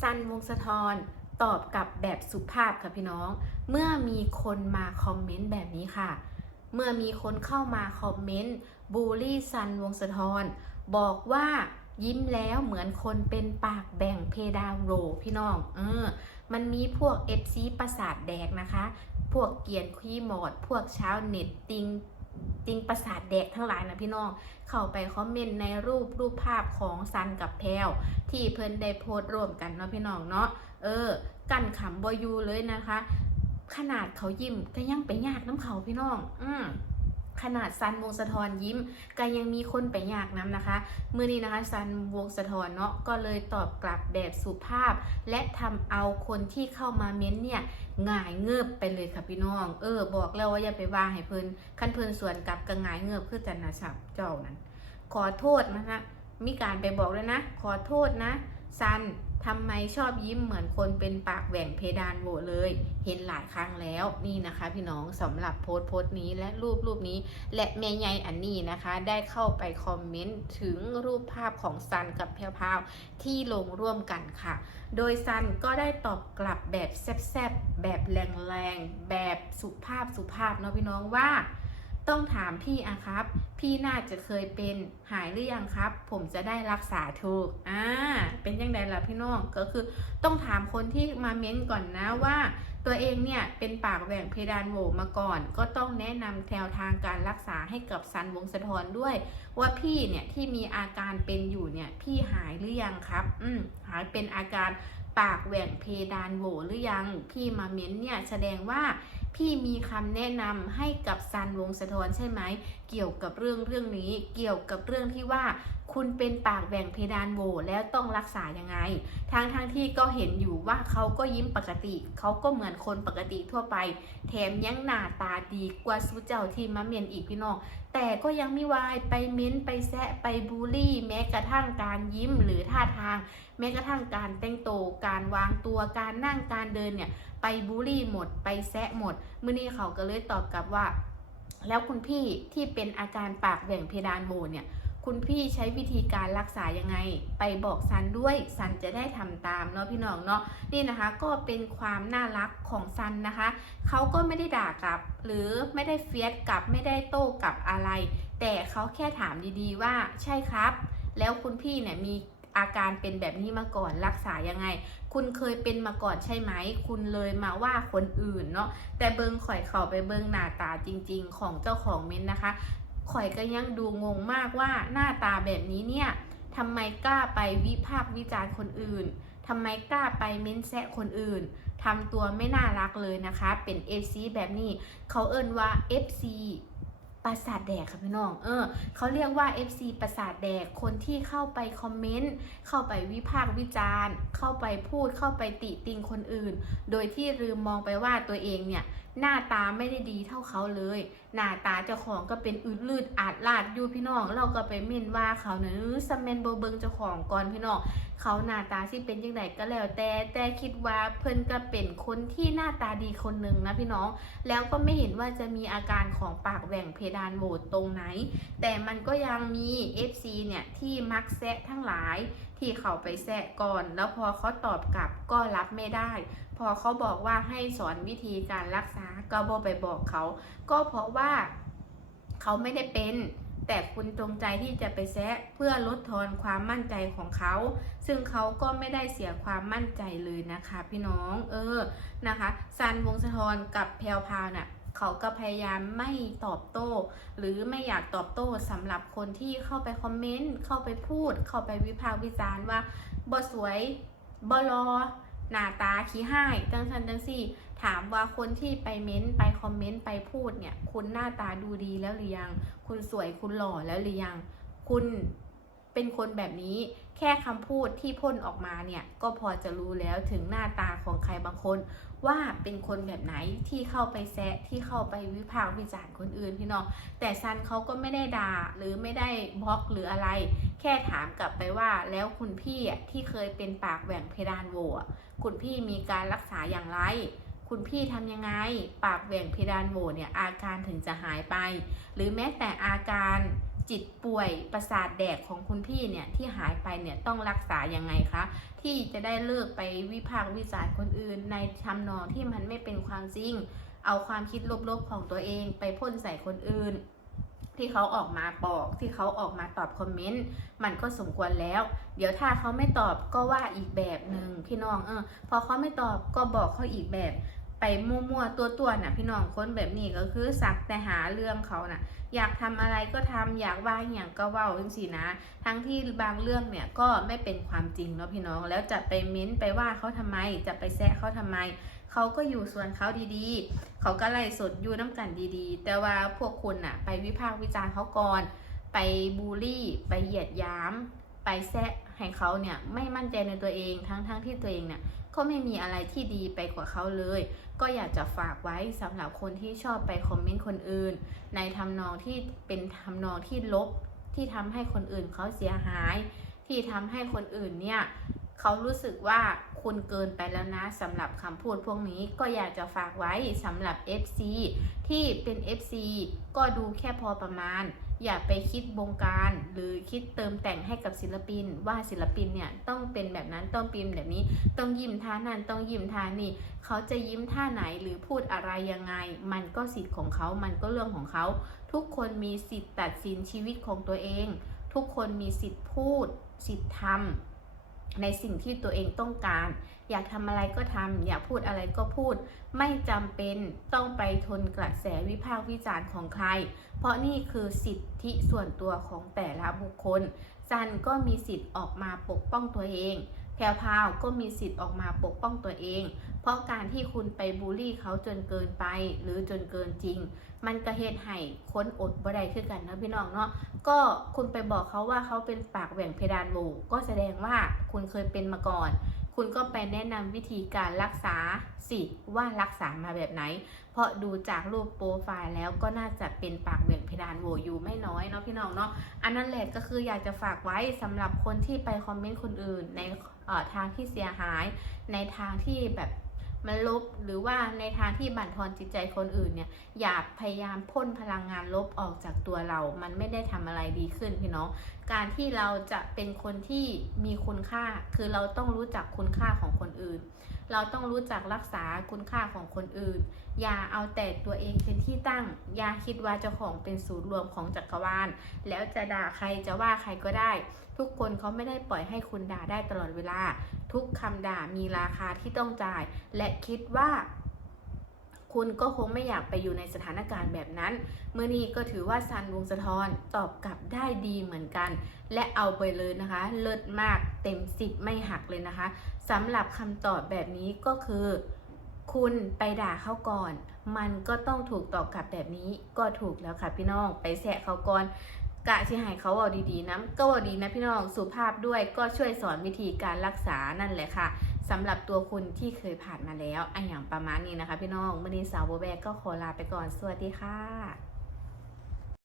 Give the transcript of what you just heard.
ซันวงศ์สะทอนตอบกลับแบบสุภาพค่ะพี่น้อง เมื่อมีคนมาคอมเมนต์แบบนี้ค่ะ เมื่อมีคนเข้ามาคอมเมนต์บูลลี่ซันวงศ์สะทอนบอกว่ายิ้มแล้วเหมือนคนเป็นปากแบ่งเพดานโหวพี่น้องเออมันมีพวก FC ประสาทแดกนะคะ พวกเกียนคีย์มอด พวกชาวเน็ตติง ติงประสาทแดกทั้งหลายนะพี่น้อง เข้าไปคอมเมนต์ในรูปรูปภาพของซันกับแพลวที่เพิ่นได้โพสต์ร่วมกันเนาะพี่น้องเนาะ เออ กันขำบอยูเลยนะคะ ขนาดเขายิ้มก็ยังไปยากน้ำเขาพี่น้อง อืม ขนาดซันวงสะทอนยิ้มก็ยังมีคนไปอยากน้ำนะคะเมื่อนี้นะคะซันวงสะทอนเนาะก็เลยตอบกลับแบบสุภาพ และทำเอาคนที่เข้ามาเม้นเนี่ยหงายเงือบไปเลยค่ะพี่น้อง เออ บอกแล้วว่าอย่าไปว่าให้เพิ่นขั้นเพิ่นส่วนกลับก็หงายเงือบคือจันนาชับเจ้านั้น ขอโทษนะคะมีการไปบอกเลยนะ ขอโทษนะซัน ทำไมชอบยิ้มเหมือนคนเป็นปากแหว่งเพดานโหวเลย เห็นหลายครั้งแล้วนี่นะคะ พี่น้องสำหรับโพสต์โพสต์นี้และรูปรูปนี้ และแม่ใหญ่อันนี้นะคะ ได้เข้าไปคอมเมนต์ถึงรูปภาพของซันกับแพรวๆที่ลงร่วมกันค่ะ โดยซันก็ได้ตอบกลับแบบแซ่บๆแบบแรงๆแบบสุภาพสุภาพเนาะพี่น้องว่า ต้องถามพี่อะครับ พี่น่าจะเคยเป็นหายหรือยังครับ ผมจะได้รักษาถูกอ่าเป็นยังไงล่ะพี่น้องก็คือต้องถามคนที่มาเม้นก่อนนะว่า ตัวเองเนี่ยเป็นปากแหว่งเพดานโหวมาก่อน ก็ต้องแนะนำแนวทางการรักษาให้กับซันวงสะทอนด้วย ว่าพี่เนี่ยที่มีอาการเป็นอยู่เนี่ยพี่หายหรือยังครับ อืมหายเป็นอาการปากแหว่งเพดานโหวหรือยังพี่มาเม้นเนี่ยแสดงว่า พี่มีคำแนะนำให้กับซันวงสะทอนใช่ไหม เกี่ยวกับเรื่องเรื่องนี้ เกี่ยวกับเรื่องที่ว่า คุณเป็นปากแหว่งเพดานโหวแล้วต้องรักษายังไง ทางทางที่ก็เห็นอยู่ว่าเขาก็ยิ้มปกติ เขาก็เหมือนคนปกติทั่วไป แถมยังหน้าตาดีกว่าสุเจ้าที่มาเมียนอีกพี่น้อง แต่ก็ยังไม่วายไปเม้นไปแซะไปบูลลี่ แม้กระทั่งการยิ้มหรือท่าทาง แม้กระทั่งการแต่งตัวการวางตัวการนั่งการเดินเนี่ยไปบูลลี่หมดไปแซะหมดเมื่อนี้เขาก็เลยตอบกลับว่า แล้วคุณพี่ที่เป็นอาการปากแหว่งเพดานโหวเนี่ย คุณพี่ใช้วิธีการรักษายังไง ไปบอกซันด้วยซันจะได้ทำตามเนาะพี่น้องเนาะนี่นะคะก็เป็นความน่ารักของซันนะคะเขาก็ไม่ได้ด่ากลับ หรือไม่ได้เฟียสกลับไม่ได้โต้กลับอะไร แต่เขาแค่ถามดีๆว่าใช่ครับ แล้วคุณพี่เนี่ยมีอาการเป็นแบบนี้มาก่อนรักษายังไง คุณเคยเป็นมาก่อนใช่ไหม คุณเลยมาว่าคนอื่นเนาะแต่เบิงข่อยเขาไปเบิงหน้าตาจริง ๆ ของเจ้าของเม้นนะคะ ข่อยก็ยังดูงงมากว่าหน้าตาแบบนี้เนี่ยทำไมกล้าไปวิพากษ์วิจารณ์คนอื่นทำไมกล้าไปเม้นแซะคนอื่นทำตัวไม่น่ารักเลยนะคะ เป็น FC แบบนี้ เขาเอิ้นว่า FC ประสาทแดกค่ะพี่น้อง เออ เขาเรียกว่า FC ประสาทแดก คนที่เข้าไปคอมเมนต์ เข้าไปวิพากษ์วิจารณ์ เข้าไปพูด เข้าไปติติงคนอื่น โดยที่ลืมมองไปว่าตัวเองเนี่ย หน้าตาไม่ได้ดีเท่าเขาเลย หน้าตาเจ้าของก็เป็นอืดลืดอาดลาดอยู่พี่น้อง เราก็ไปเม่นว่าเขาเนื้อสมเมนโบเบิงเจ้าของก่อนพี่น้อง เขาหน้าตาที่เป็นยังไงก็แล้วแต่แต่คิดว่าเพิ่นก็เป็นคนที่หน้าตาดีคนหนึ่งนะพี่น้อง แล้วก็ไม่เห็นว่าจะมีอาการของปากแหว่งเพดานโหวตตรงไหน แต่มันก็ยังมี FC เนี่ยที่มักแซะทั้งหลายที่เขาไปแซะก่อน แล้วพอเขาตอบกลับก็รับไม่ได้ พอเขาบอกว่าให้สอนวิธีการรักษาก็บไปบอกเขา ก็เพราะว่าว่าเขาไม่ได้เป็น แต่คุณจงใจที่จะไปแซะเพื่อลดทอนความมั่นใจของเขา ซึ่งเขาก็ไม่ได้เสียความมั่นใจเลยนะคะ พี่น้อง เออนะคะซันวงสะทอนกับแพลวพาวน่ะเขาก็พยายามไม่ตอบโต้ หรือไม่อยากตอบโต้สำหรับคนที่เข้าไปคอมเมนต์เข้าไปพูด เข้าไปวิพากษ์วิจารณ์ว่าบ่สวยบ่รอหน้าตาขี้ห้ายจังสันจังสี่ ถามว่าคนที่ไปเม้นต์ไปคอมเมนต์ไปพูดเนี่ย คุณหน้าตาดูดีแล้วหรือยัง คุณสวยคุณหล่อแล้วหรือยัง คุณเป็นคนแบบนี้แค่คำพูดที่พ่นออกมาเนี่ย ก็พอจะรู้แล้วถึงหน้าตาของใครบางคน ว่าเป็นคนแบบไหนที่เข้าไปแซะที่เข้าไปวิพากษ์วิจารณ์คนอื่นพี่น้องแต่ซันเขาก็ไม่ได้ด่าหรือไม่ได้บล็อกหรืออะไร แค่ถามกลับไปว่าแล้วคุณพี่ที่เคยเป็นปากแหว่งเพดานโหว่คุณพี่มีการรักษาอย่างไร คุณพี่ทำยังไง ปากแหว่งเพดานโหวเนี่ยอาการถึงจะหายไป หรือแม้แต่อาการจิตป่วยประสาทแดกของคุณพี่เนี่ยที่หายไปเนี่ยต้องรักษายังไงคะ ที่จะได้เลิกไปวิพากษ์วิจารณ์คนอื่น ในทำนองที่มันไม่เป็นความจริง เอาความคิดลบๆของตัวเองไปพ่นใส่คนอื่น ที่เขาออกมาบอกที่เขาออกมาตอบคอมเมนต์มันก็สมควรแล้ว เดี๋ยวถ้าเขาไม่ตอบก็ว่าอีกแบบหนึ่งพี่น้องเออพอเขาไม่ตอบก็บอกเขาอีกแบบ ไปมั่วๆตัวๆน่ะ พี่น้องคนแบบนี้ก็คือสักแต่หาเรื่องเขาน่ะ อยากทำอะไรก็ทำอยากว่าอย่างก็ว่าจังสินะ ทั้งที่บางเรื่องเนี่ยก็ไม่เป็นความจริงเนาะพี่น้องแล้วจะไปเม้นไปว่าเขาทำไม จะไปแซะเขาทำไม เขาก็อยู่ส่วนเขาดีๆ เขาก็ไล่สดอยู่น้ำกันดีๆ แต่ว่าพวกคุณน่ะ ไปวิพากษ์วิจารณ์เขาก่อน ไปบูลลี่ ไปเหยียดยามไปแซะ ให้เขาเนี่ยไม่มั่นใจในตัวเองทั้งๆทที่ตัวเองเนี่ยก็ไม่มีอะไรที่ดีไปกว่าเขาเลย ก็อยากจะฝากไว้สำหรับคนที่ชอบไปคอมเมนต์คนอื่น ในทำนองที่เป็นทำนองที่ลบที่ทำให้คนอื่นเขาเสียหาย ที่ทำให้คนอื่นเนี่ยเขารู้สึกว่าคุณเกินไปแล้วนะสำหรับคำพูดพวกนี้ก็อยากจะฝากไว้สำหรับ FC ที่เป็น FC ก็ดูแค่พอประมาณ อย่าไปคิดบงการหรือคิดเติมแต่งให้กับศิลปิน ว่าศิลปินเนี่ยต้องเป็นแบบนั้นต้องป็นแบบนี้ ต้องยิ้มท่านั้นต้องยิ้มท่านี่เขาจะยิ้มท่าไหนหรือพูดอะไรยังไง มันก็สิทธิ์ของเขามันก็เรื่องของเขา ทุกคนมีสิทธิ์ตัดสินชีวิตของตัวเอง ทุกคนมีสิทธิ์พูด สิทธิ์ทำในสิ่งที่ตัวเองต้องการ อยากทำอะไรก็ทำอยากพูดอะไรก็พูด ไม่จำเป็นต้องไปทนกระแสวิพากษ์วิจารณ์ของใคร เพราะนี่คือสิทธิส่วนตัวของแต่ละบุคคลจันก็มีสิทธิ์ออกมาปกป้องตัวเองแพรวพาวก็มีสิทธิ์ออกมาปกป้องตัวเอง เพราะการที่คุณไปบูลลี่เขาจนเกินไป หรือจนเกินจริง มันก็เหตุให้ค้นอดบ่ได้คือกันนะพี่น้องเนาะ ก็คุณไปบอกเขาว่าเขาเป็นปากแหว่งเพดานโหวก็แสดงว่าคุณเคยเป็นมาก่อน คุณก็ไปแนะนำวิธีการรักษาสิว่ารักษามาแบบไหน เพราะดูจากรูปโปรไฟล์แล้วก็น่าจะเป็นปากเหว่งเพดานโหวอยู่ไม่น้อยเนาะพี่น้องเนาะอันนั้นแหละก็คืออยากจะฝากไว้สำหรับคนที่ไปคอมเมนต์คนอื่นในทางที่เสียหาย ในทางที่แบบ มันลบหรือว่าในทางที่บั่นทอนจิตใจคนอื่นเนี่ยอย่าพยายามพ่นพลังงานลบออกจากตัวเรา มันไม่ได้ทำอะไรดีขึ้นพี่น้อง การที่เราจะเป็นคนที่มีคุณค่า คือเราต้องรู้จักคุณค่าของคนอื่น เราต้องรู้จักรักษาคุณค่าของคนอื่น อย่าเอาแต่ตัวเองเป็นที่ตั้ง อย่าคิดว่าเจ้าของเป็นศูนย์รวมของจักรวาล แล้วจะด่าใครจะว่าใครก็ได้ ทุกคนเขาไม่ได้ปล่อยให้คุณด่าได้ตลอดเวลา ทุกคำด่ามีราคาที่ต้องจ่าย และคิดว่าคุณก็คงไม่อยากไปอยู่ในสถานการณ์แบบนั้น เมื่อนี้ก็ถือว่าซันวงสะทอนตอบกลับได้ดีเหมือนกัน และเอาไปเลยนะคะ เลิศมากเต็มสิบไม่หักเลยนะคะสำหรับคำตอบแบบนี้ก็คือ คุณไปด่าเขาก่อน มันก็ต้องถูกตอบกลับแบบนี้ก็ถูกแล้วค่ะพี่น้อง ไปแสะเขาก่อนกะที่ให้เขาเอาดีๆนะก็เอาดีนะพี่น้องสุภาพด้วยก็ช่วยสอนวิธีการรักษานั่นแหละค่ะสำหรับตัวคุณที่เคยผ่านมาแล้วอันอย่างประมาณนี้นะคะ พี่น้องมื่อนี้สาวโบแบกก็ขอลาไปก่อนสวัสดีค่ะ